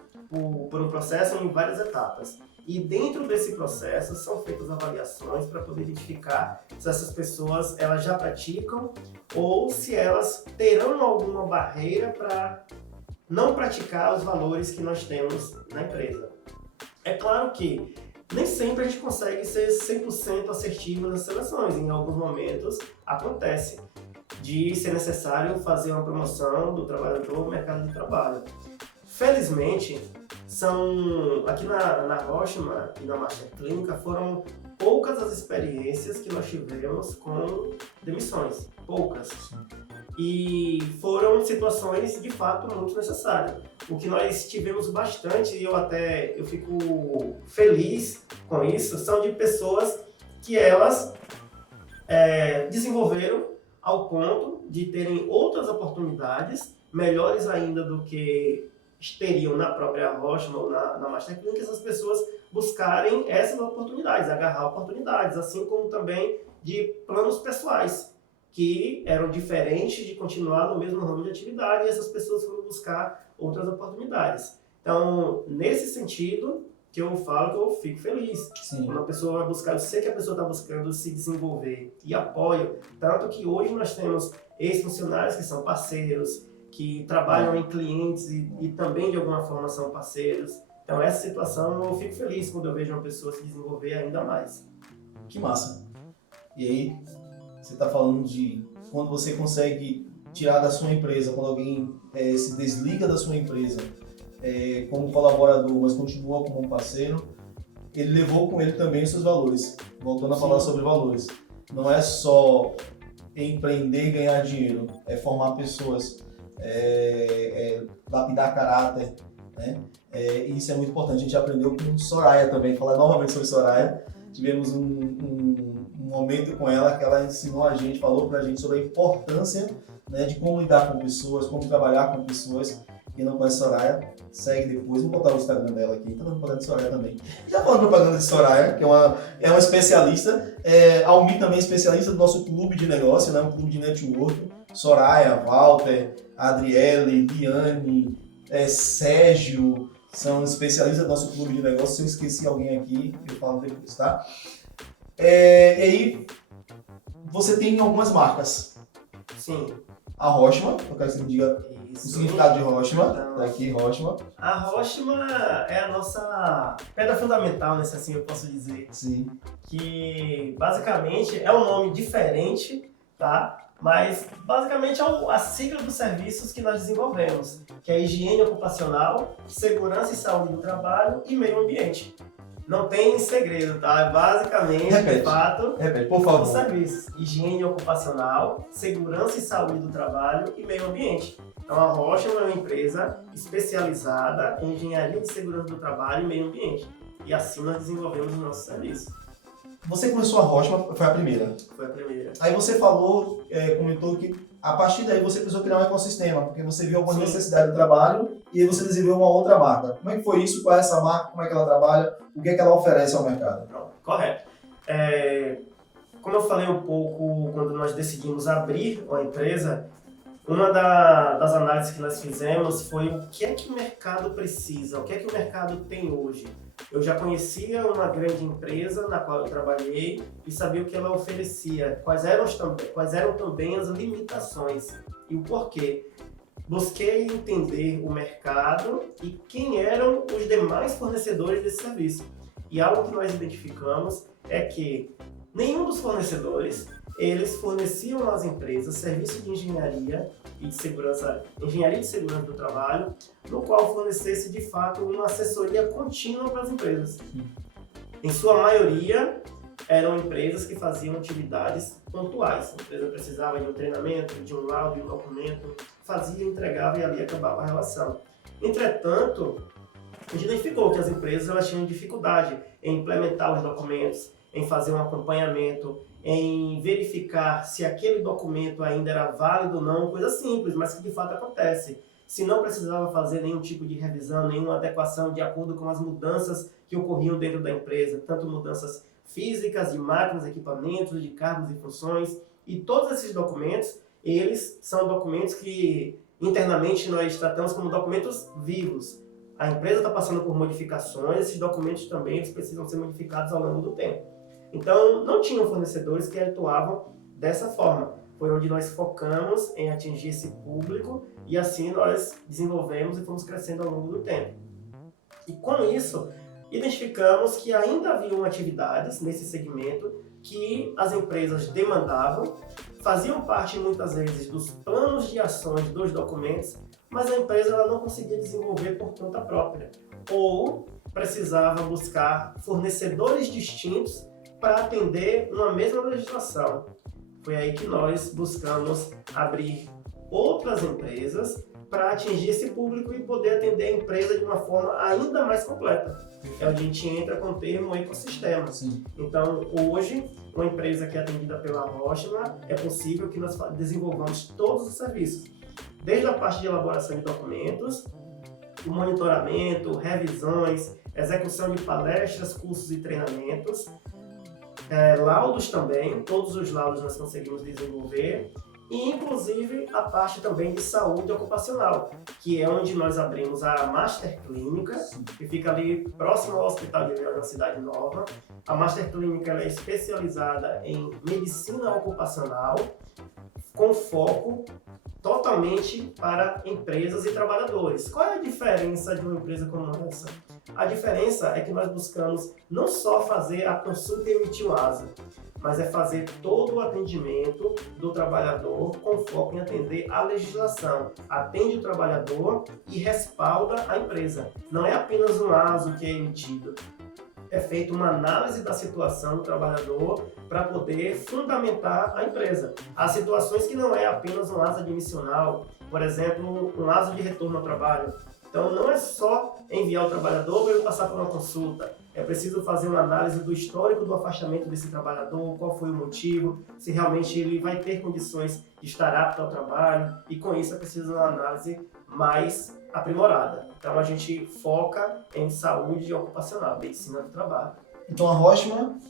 por um processo em várias etapas. E dentro desse processo são feitas avaliações para poder identificar se essas pessoas elas já praticam ou se elas terão alguma barreira para não praticar os valores que nós temos na empresa. É claro que nem sempre a gente consegue ser 100% assertivo nas seleções. Em alguns momentos acontece de ser necessário fazer uma promoção do trabalhador no mercado de trabalho. Felizmente, aqui na Rochman e na Master Clínica foram poucas as experiências que nós tivemos com demissões, poucas. E foram situações de fato muito necessárias. O que nós tivemos bastante, e eu fico feliz com isso, são de pessoas que elas desenvolveram ao ponto de terem outras oportunidades, melhores ainda do que teriam na própria Rochman ou na Master Clínica, essas pessoas buscarem essas oportunidades, agarrar oportunidades, assim como também de planos pessoais, que eram diferentes de continuar no mesmo ramo de atividade, e essas pessoas foram buscar outras oportunidades. Então, nesse sentido, que eu falo que eu fico feliz. Sim. Quando a pessoa vai buscar, eu sei que a pessoa está buscando se desenvolver e apoio, tanto que hoje nós temos ex-funcionários que são parceiros, que trabalham em clientes e também de alguma forma são parceiros. Então essa situação eu fico feliz quando eu vejo uma pessoa se desenvolver ainda mais. Que massa. E aí, você está falando de quando você consegue tirar da sua empresa, quando alguém se desliga da sua empresa como colaborador, mas continua como um parceiro, ele levou com ele também os seus valores. Voltando a falar sobre valores. Não é só empreender e ganhar dinheiro, é formar pessoas, lapidar caráter, né? E isso é muito importante. A gente aprendeu com Soraya também, falar novamente sobre Soraya. Tivemos um momento com ela que ela ensinou a gente, falou pra gente sobre a importância, né, de como lidar com pessoas, como trabalhar com pessoas. Quem não conhece Soraya, segue depois. Vou botar o Instagram dela aqui, tá dando propaganda de Soraya também. Já falando propaganda de Soraya, que é uma especialista. A Almi também é especialista do nosso clube de negócio, né, um clube de network. Soraya, Walter, Adriele, Diane, Sérgio, são especialistas do nosso clube de negócio. Se eu esqueci alguém aqui, eu falo depois, tá? E aí, você tem algumas marcas. Sim. A Rochma, eu quero que você me diga o significado de Rochma. Então, Tá aqui, Rochma. A Rochma é a nossa pedra fundamental, né, se assim eu posso dizer. Sim. Que basicamente é um nome diferente, tá? Mas basicamente é a sigla dos serviços que nós desenvolvemos, que é higiene ocupacional, segurança e saúde do trabalho e meio ambiente. Não tem segredo, tá? É basicamente, de fato, repete, por favor. os serviços: higiene ocupacional, segurança e saúde do trabalho e meio ambiente. Então a Rocha é uma empresa especializada em engenharia de segurança do trabalho e meio ambiente. E assim nós desenvolvemos o nosso serviço. Você começou a Rochma, foi a primeira. Foi a primeira. Aí você falou, comentou que a partir daí você precisou criar um ecossistema, porque você viu alguma Sim. necessidade do trabalho e aí você desenvolveu uma outra marca. Como é que foi isso? Qual é essa marca? Como é que ela trabalha? O que é que ela oferece ao mercado? Pronto, correto. Como eu falei um pouco quando nós decidimos abrir a empresa, uma das análises que nós fizemos foi o que é que o mercado precisa, o que é que o mercado tem hoje. Eu já conhecia uma grande empresa na qual eu trabalhei e sabia o que ela oferecia, quais eram também as limitações e o porquê. Busquei entender o mercado e quem eram os demais fornecedores desse serviço. E algo que nós identificamos é que nenhum dos fornecedores, eles forneciam às empresas serviço de engenharia de segurança do trabalho, no qual fornecesse de fato uma assessoria contínua para as empresas. Em sua maioria, eram empresas que faziam atividades pontuais. A empresa precisava de um treinamento, de um laudo, de um documento, fazia, entregava e ali acabava a relação. Entretanto, a gente identificou que as empresas elas tinham dificuldade em implementar os documentos, em fazer um acompanhamento, em verificar se aquele documento ainda era válido ou não, coisa simples, mas que de fato acontece. Se não precisava fazer nenhum tipo de revisão, nenhuma adequação de acordo com as mudanças que ocorriam dentro da empresa, tanto mudanças físicas, de máquinas, equipamentos, de cargos e funções, e todos esses documentos, eles são documentos que internamente nós tratamos como documentos vivos. A empresa está passando por modificações, esses documentos também eles precisam ser modificados ao longo do tempo. Então, não tinham fornecedores que atuavam dessa forma. Foi onde nós focamos em atingir esse público e assim nós desenvolvemos e fomos crescendo ao longo do tempo. E com isso, identificamos que ainda haviam atividades nesse segmento que as empresas demandavam, faziam parte muitas vezes dos planos de ações dos documentos, mas a empresa ela não conseguia desenvolver por conta própria. Ou precisava buscar fornecedores distintos para atender uma mesma legislação. Foi aí que nós buscamos abrir outras empresas para atingir esse público e poder atender a empresa de uma forma ainda mais completa. É onde a gente entra com o termo ecossistema. Sim. Então, hoje, uma empresa que é atendida pela Rochma, é possível que nós desenvolvamos todos os serviços. Desde a parte de elaboração de documentos, o monitoramento, revisões, execução de palestras, cursos e treinamentos, laudos também, todos os laudos nós conseguimos desenvolver, e inclusive a parte também de saúde ocupacional, que é onde nós abrimos a Master Clínica, que fica ali próximo ao Hospital de Leão, na Cidade Nova. A Master Clínica ela é especializada em medicina ocupacional, com foco totalmente para empresas e trabalhadores. Qual é a diferença de uma empresa como essa? A diferença é que nós buscamos não só fazer a consulta e emitir o ASA, mas é fazer todo o atendimento do trabalhador com foco em atender a legislação. Atende o trabalhador e respalda a empresa. Não é apenas um ASO que é emitido. É feita uma análise da situação do trabalhador para poder fundamentar a empresa. Há situações que não é apenas um ASO admissional, por exemplo, um ASO de retorno ao trabalho. Então não é só enviar o trabalhador para ele passar por uma consulta. É preciso fazer uma análise do histórico do afastamento desse trabalhador, qual foi o motivo, se realmente ele vai ter condições de estar apto ao trabalho, e com isso é preciso uma análise mais aprimorada. Então a gente foca em saúde ocupacional, medicina do trabalho. Então a Rochman,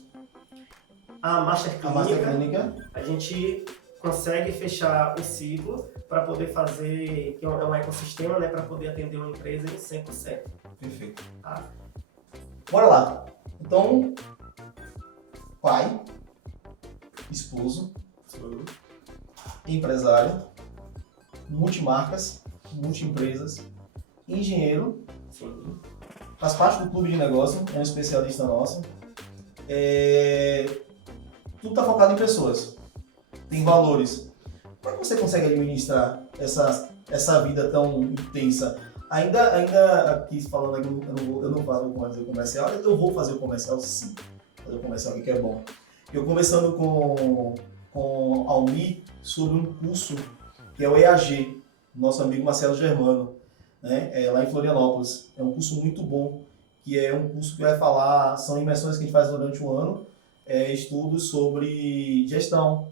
A Master a Master Clínica, Clínica, a gente consegue fechar o ciclo para poder fazer, que é um ecossistema, né, para poder atender uma empresa em 100%. perfeito. Tá? Bora lá. Então, pai, esposo, Sim. empresário, multimarcas, multiempresas, engenheiro, Sim. faz parte do clube de negócio, é um especialista nosso. Tudo está focado em pessoas, tem valores. Como é que você consegue administrar essa vida tão intensa? Ainda aqui falando aqui, eu não faço o comercial, eu vou fazer o comercial sim. Fazer o comercial aqui que é bom. Eu conversando com Almi sobre um curso que é o EAG, nosso amigo Marcelo Germano, né? Lá em Florianópolis. É um curso muito bom, que é um curso que vai falar, são imersões que a gente faz durante um ano, estudos sobre gestão,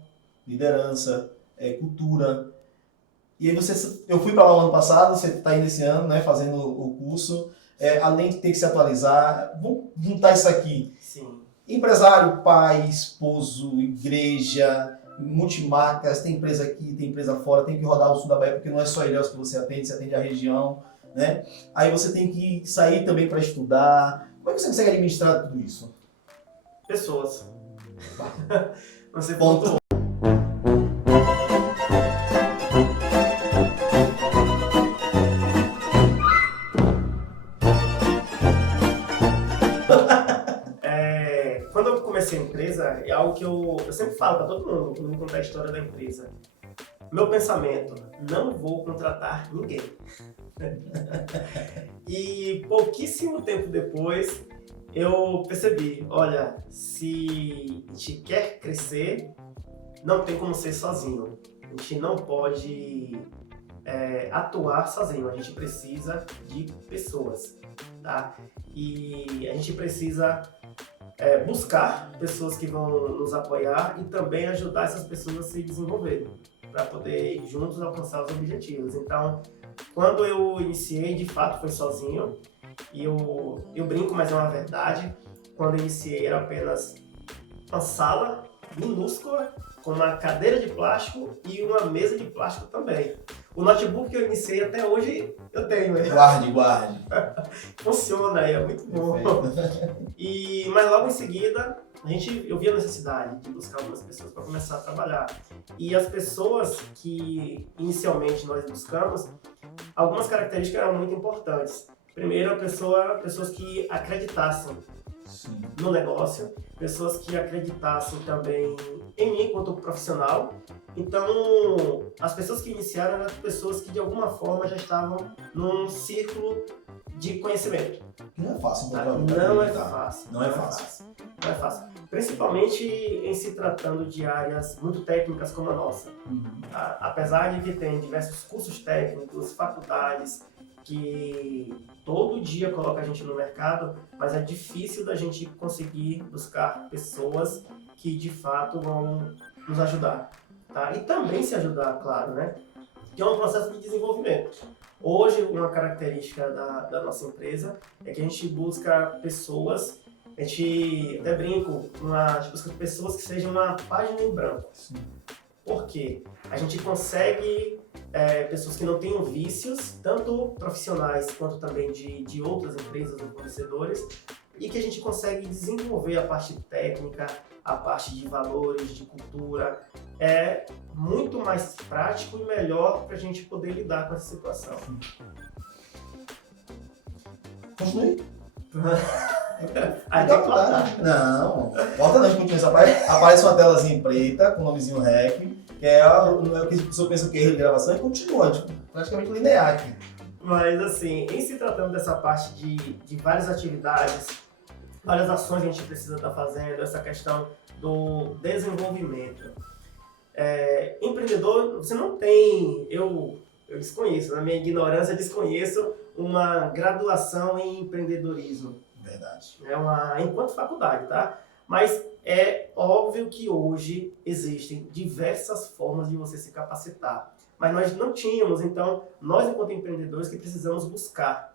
liderança, cultura. E aí eu fui para lá o ano passado, você está aí nesse ano, né, fazendo o curso, além de ter que se atualizar, vamos juntar isso aqui. Sim. Empresário, pai, esposo, igreja, multimarcas, tem empresa aqui, tem empresa fora, tem que rodar o sul da Bahia, porque não é só Ilhéus que você atende a região, né? Aí você tem que sair também para estudar. Como é que você consegue administrar tudo isso? Pessoas. Você Ponto. Quando eu comecei a empresa, é algo que eu sempre falo para todo mundo, quando eu vou contar a história da empresa. Meu pensamento, não vou contratar ninguém. E pouquíssimo tempo depois, eu percebi, olha, se a gente quer crescer, não tem como ser sozinho. A gente não pode atuar sozinho, a gente precisa de pessoas, tá? E a gente precisa buscar pessoas que vão nos apoiar e também ajudar essas pessoas a se desenvolverem, para poder juntos alcançar os objetivos. Então, quando eu iniciei, de fato foi sozinho, e eu brinco, mas é uma verdade, quando eu iniciei era apenas uma sala minúscula, com uma cadeira de plástico e uma mesa de plástico também. O notebook que eu iniciei até hoje, eu tenho. Guarde. Funciona, é muito bom. Mas logo em seguida, eu vi a necessidade de buscar algumas pessoas para começar a trabalhar. E as pessoas que inicialmente nós buscamos, algumas características eram muito importantes. Primeiro, pessoas que acreditassem no negócio, pessoas que acreditassem também em mim enquanto profissional. Então, as pessoas que iniciaram eram pessoas que de alguma forma já estavam num círculo de conhecimento. Não é fácil, Tá? Não é fácil. Principalmente em se tratando de áreas muito técnicas como a nossa. Tá? Apesar de que tem diversos cursos técnicos, faculdades, que todo dia coloca a gente no mercado, mas é difícil da gente conseguir buscar pessoas que de fato vão nos ajudar, tá? E também se ajudar, claro, né? Que é um processo de desenvolvimento. Hoje, uma característica da nossa empresa é que a gente busca pessoas, a gente até brinco, a gente busca pessoas que sejam uma página em branco. Sim. Por quê? A gente consegue pessoas que não tenham vícios, tanto profissionais quanto também de outras empresas ou fornecedores, e que a gente consegue desenvolver a parte técnica, a parte de valores, de cultura. É muito mais prático e melhor para a gente poder lidar com essa situação. Continue. Aí tem que cortar. Não, corta não, a gente continua essa parte. Aparece uma telazinha preta com o nomezinho REC, que não é o que a pessoa pensa que é erro de gravação, e continua, tipo, praticamente linear aqui. Mas assim, em se tratando dessa parte de várias atividades, várias ações que a gente precisa estar fazendo, essa questão do desenvolvimento. Empreendedor, você não tem, eu desconheço, na minha ignorância, desconheço uma graduação em empreendedorismo. Verdade. Enquanto faculdade, tá? Mas é óbvio que hoje existem diversas formas de você se capacitar. Mas nós não tínhamos, então, nós enquanto empreendedores que precisamos buscar.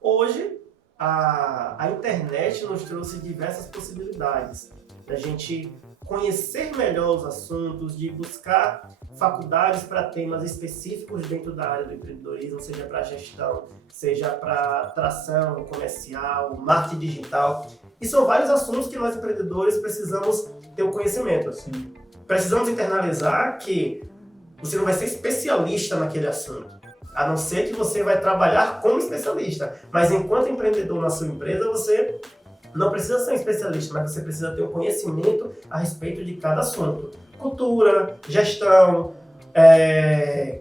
Hoje, a internet nos trouxe diversas possibilidades. Da gente conhecer melhor os assuntos, de buscar faculdades para temas específicos dentro da área do empreendedorismo, seja para gestão, seja para tração comercial, marketing digital. E são vários assuntos que nós empreendedores precisamos ter o conhecimento. Sim. Precisamos internalizar que você não vai ser especialista naquele assunto, a não ser que você vai trabalhar como especialista. Mas enquanto empreendedor na sua empresa, você não precisa ser um especialista, mas você precisa ter um conhecimento a respeito de cada assunto. Cultura, gestão,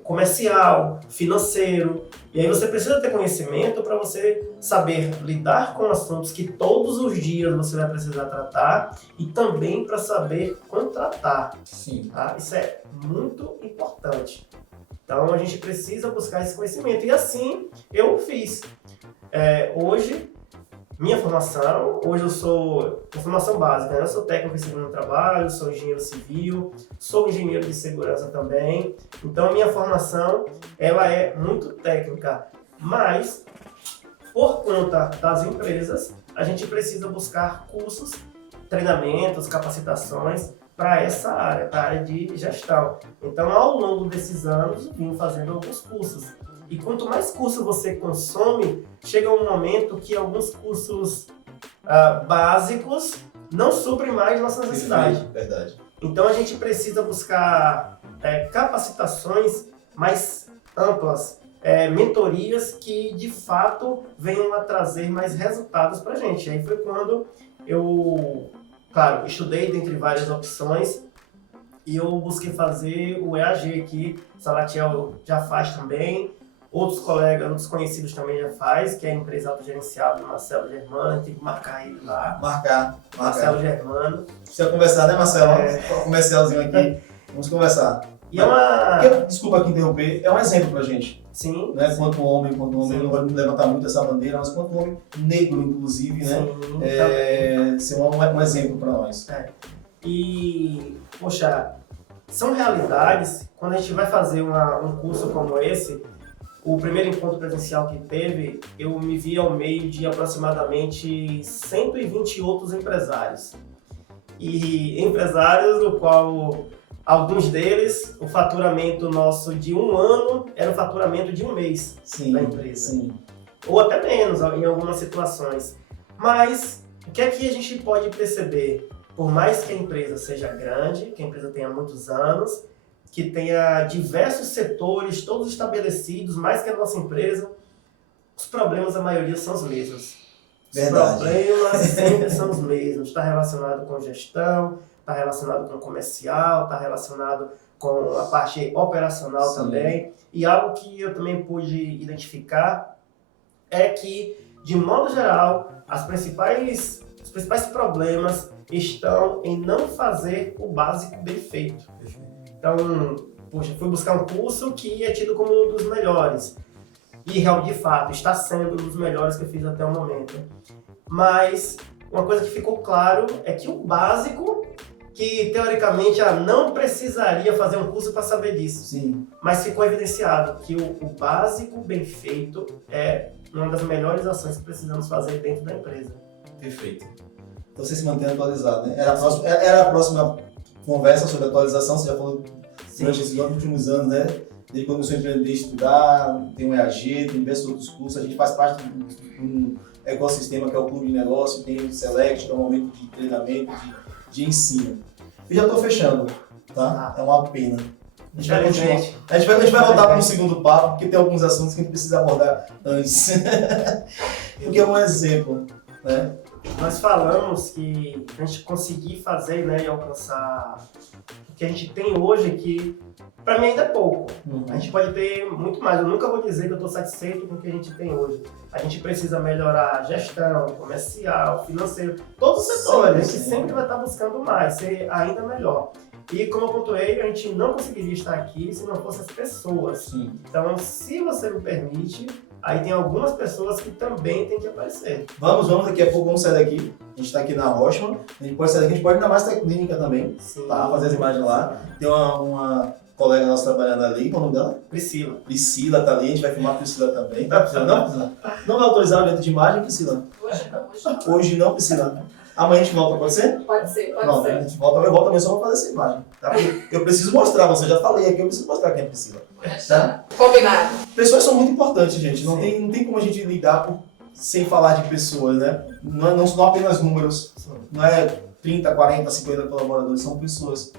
comercial, financeiro. E aí você precisa ter conhecimento para você saber lidar com assuntos que todos os dias você vai precisar tratar e também para saber contratar. Sim. Tá? Isso é muito importante. Então a gente precisa buscar esse conhecimento. E assim eu fiz. Hoje, minha formação, hoje eu sou formação básica, né? Eu sou técnico em segurança do trabalho, sou engenheiro civil, sou engenheiro de segurança também. Então a minha formação, ela é muito técnica, mas por conta das empresas, a gente precisa buscar cursos, treinamentos, capacitações para essa área, para a área de gestão. Então ao longo desses anos, vim fazendo alguns cursos. E quanto mais curso você consome, chega um momento que alguns cursos básicos não suprem mais nossa necessidade. Verdade. Então a gente precisa buscar capacitações mais amplas, mentorias que de fato venham a trazer mais resultados para a gente. Aí foi quando eu, claro, estudei dentre várias opções e eu busquei fazer o EAG, que Salatiel já faz também. Outros colegas, outros conhecidos também já faz, que é a empresa autogerenciada do Marcelo Germano, tem que marcar ele lá. Marcar. Marcelo Germano. Precisa conversar, né, Marcelo? Um comercialzinho aqui. Vamos conversar. E Desculpa aqui interromper, é um exemplo pra gente. Sim. Né? Quanto homem, não vai levantar muito essa bandeira, mas quanto homem negro, inclusive, né? Ser um exemplo pra nós. E, poxa, são realidades, quando a gente vai fazer um curso como esse, o primeiro encontro presencial que teve, eu me vi ao meio de aproximadamente 120 outros empresários. E empresários no qual alguns deles, o faturamento nosso de um ano era o faturamento de um mês da empresa. Sim. Ou até menos em algumas situações. Mas o que é que a gente pode perceber? Por mais que a empresa seja grande, que a empresa tenha muitos anos, que tenha diversos setores, todos estabelecidos, mais que a nossa empresa, os problemas, a maioria, são os mesmos. Verdade. Os problemas sempre são os mesmos. Está relacionado com gestão, está relacionado com comercial, está relacionado com a parte operacional também. E algo que eu também pude identificar é que, de modo geral, os principais problemas estão em não fazer o básico bem feito. Então, poxa, fui buscar um curso que é tido como um dos melhores. E, de fato, está sendo um dos melhores que eu fiz até o momento. Mas, uma coisa que ficou claro é que o básico, que teoricamente não precisaria fazer um curso para saber disso. Sim. Mas ficou evidenciado que o básico bem feito é uma das melhores ações que precisamos fazer dentro da empresa. Perfeito. Então você se mantém atualizado, né? Era a próxima conversa sobre atualização, você já falou durante esses últimos anos, né? Desde quando começou a empreender, estudar, tem um EAG, tem diversos outros cursos, a gente faz parte de um ecossistema que é o Clube de Negócio, tem o Select, que é um momento de treinamento, de ensino. E já estou fechando, tá? É uma pena. A gente vai continuar. A gente vai voltar para um segundo papo, porque tem alguns assuntos que a gente precisa abordar antes. Porque é um exemplo, né? Nós falamos que a gente conseguir fazer, né, e alcançar o que a gente tem hoje, que para mim ainda é pouco. A gente pode ter muito mais. Eu nunca vou dizer que eu estou satisfeito com o que a gente tem hoje. A gente precisa melhorar a gestão, comercial, financeiro, todos os setores. A gente sempre vai estar buscando mais, ser ainda melhor. E como eu pontuei, a gente não conseguiria estar aqui se não fossem as pessoas. Sim. Então, se você me permite, aí tem algumas pessoas que também têm que aparecer. Vamos, daqui a pouco vamos sair daqui. A gente tá aqui na Rochman, a gente pode sair daqui, a gente pode ir na Master Clínica também, Sim. tá? Fazer as imagens lá. Tem uma colega nossa trabalhando ali, qual é o nome dela? Priscila. Priscila tá ali, a gente vai filmar a Priscila também. Tá, Priscila? Não, Priscila? Não vai autorizar o evento de imagem, Priscila? Hoje não. Hoje não, Priscila. Amanhã a gente volta, pode ser? Pode ser. Pronto, a gente volta, eu volto também só pra fazer essa imagem. Tá? Porque eu preciso mostrar, você já falei aqui, eu preciso mostrar quem é Priscila. Tá? Combinado. Pessoas são muito importantes, gente. Não Sim. tem como a gente lidar sem falar de pessoas, né? Não são apenas números. Não é 30, 40, 50 colaboradores, são pessoas.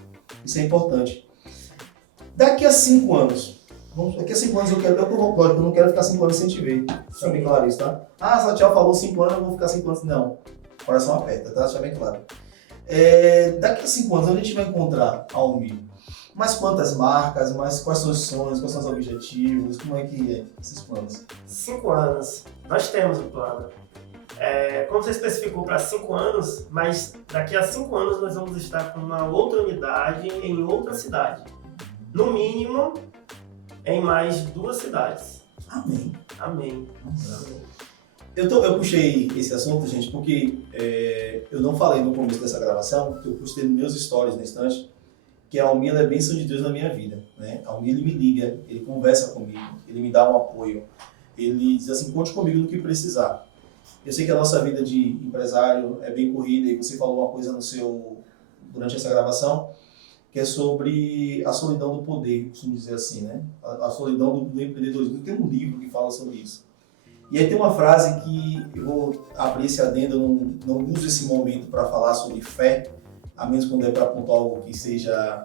Isso é importante. Daqui a 5 anos, daqui a 5 anos eu não quero ficar 5 anos sem te ver. Deixa bem claro isso, tá? Ah, Salatiel falou 5 anos, eu vou ficar 5 anos. Não. O coração aperta, tá? Deixa bem claro. Daqui a 5 anos, onde a gente vai encontrar a Almi? Mas quantas marcas, mas quais são os sonhos, quais são os objetivos, como é que é esses planos? 5 anos, nós temos o plano. Como você especificou para 5 anos, mas daqui a 5 anos nós vamos estar com uma outra unidade em outra cidade. No mínimo, em mais 2 cidades. Amém. Amém. Eu puxei esse assunto, gente, porque eu não falei no começo dessa gravação, que eu postei nos meus stories na instante, que a Almi é bênção de Deus na minha vida. Né? A Almi, ele me liga, ele conversa comigo, ele me dá um apoio, ele diz assim, conte comigo no que precisar. Eu sei que a nossa vida de empresário é bem corrida, e você falou uma coisa durante essa gravação, que é sobre a solidão do poder, costumo dizer assim, né? A solidão do empreendedorismo. Tem um livro que fala sobre isso. E aí tem uma frase que eu vou abrir esse adendo, eu não uso esse momento para falar sobre fé, a menos quando é para apontar algo que seja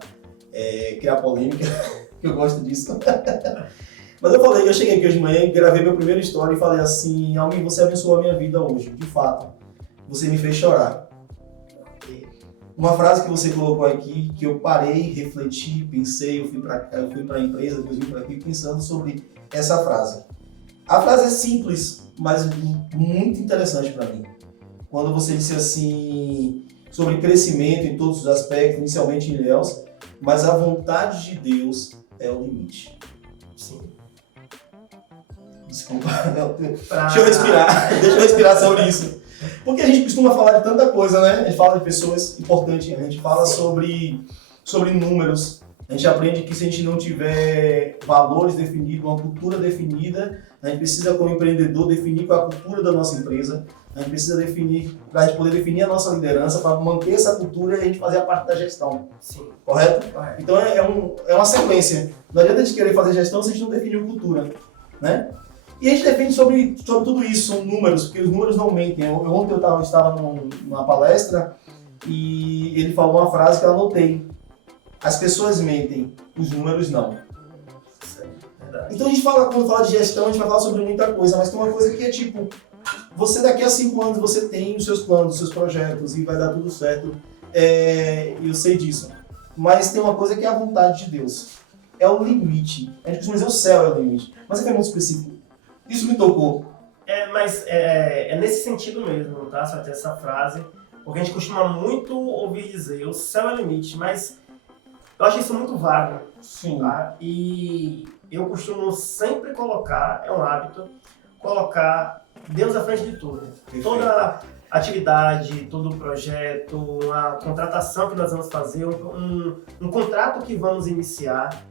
criar polêmica, que eu gosto disso. Mas eu cheguei aqui hoje de manhã, gravei meu primeiro story e falei assim, Almi, você abençoou a minha vida hoje, de fato. Você me fez chorar. Uma frase que você colocou aqui, que eu parei, refleti, pensei, eu fui para a empresa, depois vim para aqui pensando sobre essa frase. A frase é simples, mas muito interessante para mim. Quando você disse assim, sobre crescimento em todos os aspectos, inicialmente em Ilhéus, mas a vontade de Deus é o limite. Sim. Desculpa, deixa eu respirar sobre isso. Porque a gente costuma falar de tanta coisa, né? A gente fala de pessoas importantes, a gente fala sobre números. A gente aprende que se a gente não tiver valores definidos, uma cultura definida, a gente precisa, como empreendedor, definir qual é a cultura da nossa empresa. A gente precisa definir, para a gente poder definir a nossa liderança, para manter essa cultura e a gente fazer a parte da gestão. Sim. Correto? Correto. Então é uma sequência. Não adianta a gente querer fazer gestão se a gente não definiu cultura, né? E a gente defende sobre tudo isso, são números, porque os números não mentem. Ontem eu estava numa palestra e ele falou uma frase que eu anotei. As pessoas mentem, os números não. Então quando fala de gestão, a gente vai falar sobre muita coisa, mas tem uma coisa que é tipo, você daqui a 5 anos você tem os seus planos, os seus projetos e vai dar tudo certo. Eu sei disso. Mas tem uma coisa que é a vontade de Deus. É o limite. A gente costuma dizer o céu é o limite. Mas é muito específico. Isso me tocou. Mas é nesse sentido mesmo, tá? Só ter essa frase. Porque a gente costuma muito ouvir dizer, o céu é o limite, mas eu acho isso muito vago. Sim. Tá? E eu costumo sempre colocar, é um hábito, colocar Deus à frente de tudo. Perfeito. Toda atividade, todo projeto, uma contratação que nós vamos fazer, um contrato que vamos iniciar.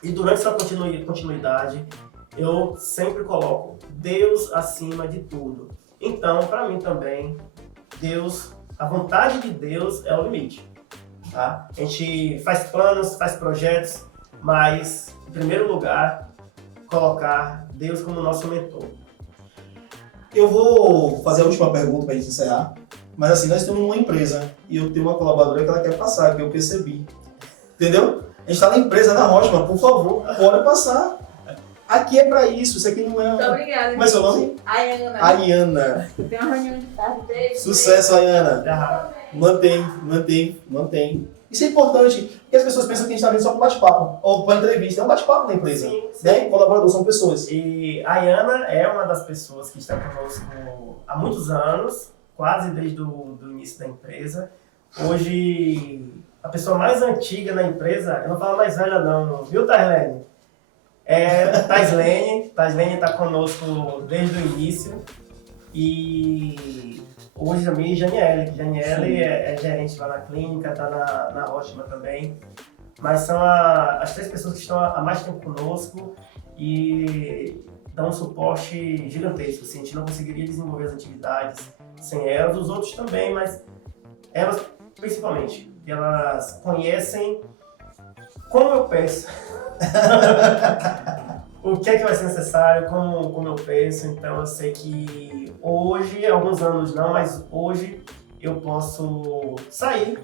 E durante essa continuidade, eu sempre coloco Deus acima de tudo. Então, para mim também, a vontade de Deus é o limite. Tá? A gente faz planos, faz projetos, mas, em primeiro lugar, colocar Deus como nosso mentor. Eu vou fazer a última pergunta para a gente encerrar. Mas assim, nós temos uma empresa e eu tenho uma colaboradora que ela quer passar, que eu percebi. Entendeu? A gente está na empresa, na Rochman, por favor, pode passar. Aqui é para isso aqui não é... Muito obrigada. Como é seu nome? Ayana. Ayana. Tem uma reunião de tarde dele. Sucesso, Ayana. Já. Mantém. Isso é importante, porque as pessoas pensam que a gente está vindo só para bate-papo, ou para entrevista. É um bate-papo na empresa. Sim. Né? Colaboradores são pessoas. E a Ayana é uma das pessoas que está conosco há muitos anos, quase desde o início da empresa. Hoje, a pessoa mais antiga na empresa, eu não falo mais velha não, viu, Tairlene? Taislene está conosco desde o início. E hoje também Janiele. Janiele é gerente lá na clínica, está na Ótima também. Mas são as 3 pessoas que estão há mais tempo conosco e dão um suporte gigantesco. Assim, a gente não conseguiria desenvolver as atividades sem elas, os outros também, mas elas principalmente. Elas conhecem como eu penso, o que é que vai ser necessário, como eu penso. Então eu sei que hoje, alguns anos não, mas hoje eu posso sair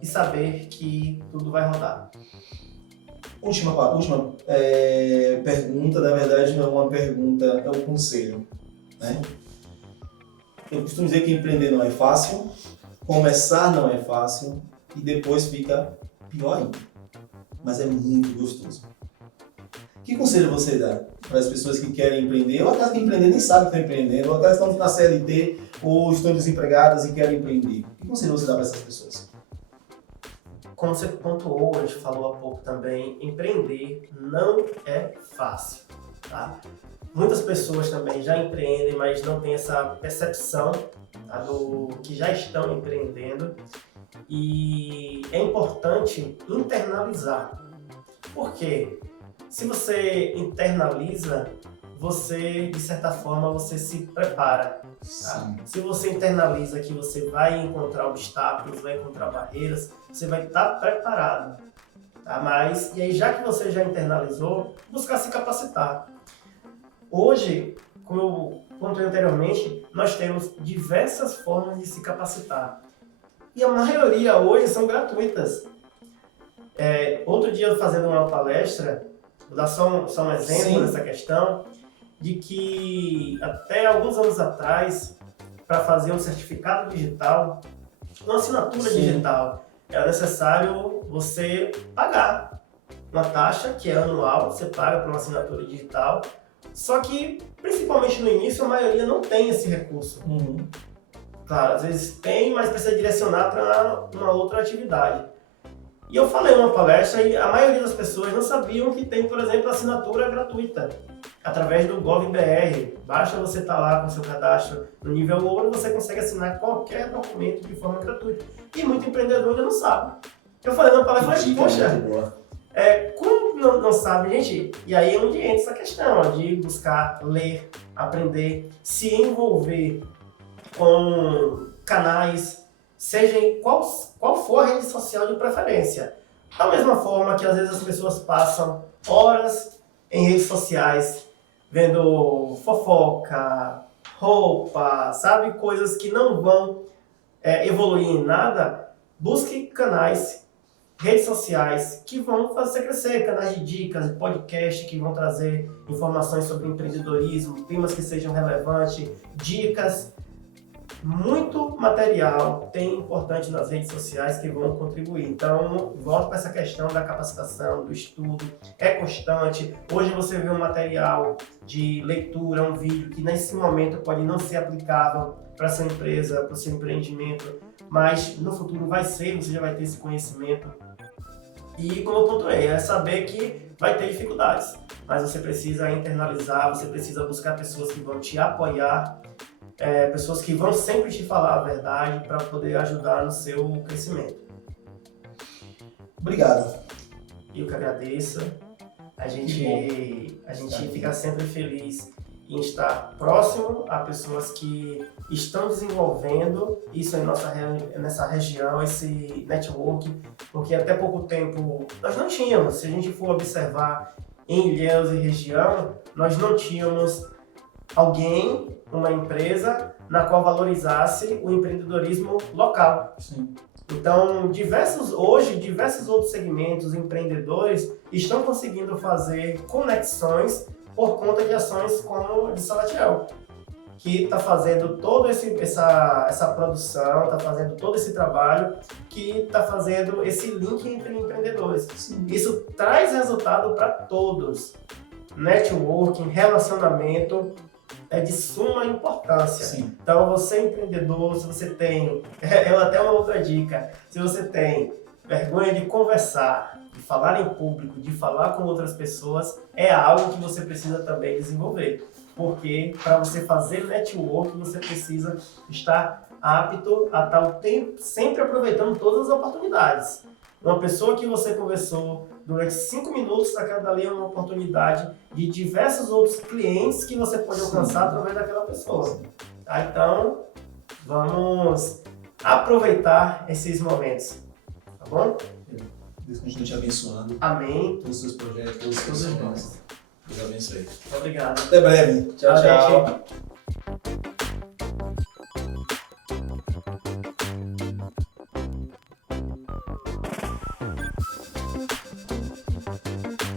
e saber que tudo vai rodar. Última pergunta, na verdade não é uma pergunta, é um conselho, né? Eu costumo dizer que empreender não é fácil, começar não é fácil e depois fica pior ainda, mas é muito gostoso. Que conselho você dá para as pessoas que querem empreender, ou aquelas que empreender nem sabem que estão empreendendo, ou aquelas que estão na CLT ou estão desempregadas e querem empreender? Que conselho você dá para essas pessoas? Como você pontuou, a gente falou há pouco também, empreender não é fácil, tá? Muitas pessoas também já empreendem, mas não têm essa percepção, tá, do que já estão empreendendo. E é importante internalizar. Por quê? Se você internaliza, você, de certa forma, você se prepara. Tá? Se você internaliza que você vai encontrar obstáculos, vai encontrar barreiras, você vai estar preparado. Tá? E aí, já que você já internalizou, buscar se capacitar. Hoje, como eu contei anteriormente, nós temos diversas formas de se capacitar. E a maioria hoje são gratuitas. Outro dia, fazendo uma palestra, vou dar só um exemplo dessa questão, de que até alguns anos atrás, para fazer um certificado digital, uma assinatura digital, era necessário você pagar uma taxa que é anual, você paga por uma assinatura digital, só que, principalmente no início, a maioria não tem esse recurso. Claro, às vezes tem, mas precisa direcionar para uma outra atividade. E eu falei numa palestra e a maioria das pessoas não sabiam que tem, por exemplo, assinatura gratuita, através do GovBR. Basta você estar lá com seu cadastro no nível ouro, você consegue assinar qualquer documento de forma gratuita. E muito empreendedor ainda não sabe. Eu falei numa palestra, poxa, como não sabe, gente? E aí é onde entra essa questão de buscar ler, aprender, se envolver com canais, seja em qual for a rede social de preferência. Da mesma forma que às vezes as pessoas passam horas em redes sociais vendo fofoca, roupa, sabe? Coisas que não vão evoluir em nada. Busque canais, redes sociais que vão fazer crescer, canais de dicas, podcast que vão trazer informações sobre empreendedorismo, temas que sejam relevantes, dicas. Muito material tem importante nas redes sociais que vão contribuir. Então, volto para essa questão da capacitação, do estudo, é constante. Hoje você vê um material de leitura, um vídeo que nesse momento pode não ser aplicável para a sua empresa, para o seu empreendimento, mas no futuro vai ser, você já vai ter esse conhecimento. E como eu pontuei, é saber que vai ter dificuldades, mas você precisa internalizar, você precisa buscar pessoas que vão te apoiar, pessoas que vão sempre te falar a verdade para poder ajudar no seu crescimento. Obrigado. Eu que agradeço. A gente fica sempre feliz em estar próximo a pessoas que estão desenvolvendo isso nessa região, esse network, porque até pouco tempo nós não tínhamos. Se a gente for observar em Ilhéus e região, nós não tínhamos alguém, uma empresa, na qual valorizasse o empreendedorismo local. Sim. Então, diversos outros segmentos empreendedores estão conseguindo fazer conexões por conta de ações como a de Salatiel, que está fazendo toda essa produção, está fazendo todo esse trabalho, que está fazendo esse link entre empreendedores. Sim. Isso traz resultado para todos. Networking, relacionamento é de suma importância. Sim. Então, você empreendedor, se você tem, até uma outra dica, se você tem vergonha de conversar, de falar em público, de falar com outras pessoas, é algo que você precisa também desenvolver. Porque para você fazer network, você precisa estar apto a estar o tempo, sempre aproveitando todas as oportunidades. Uma pessoa que você conversou durante 5 minutos, aquela dali é uma oportunidade de diversos outros clientes que você pode alcançar através daquela pessoa. Tá? Então, vamos aproveitar esses momentos. Tá bom? Deus continue te abençoando. Amém. Todos os seus projetos, todos os seus sonhos. Deus abençoe. Obrigado. Até breve. Tchau, Tchau, tchau. gente.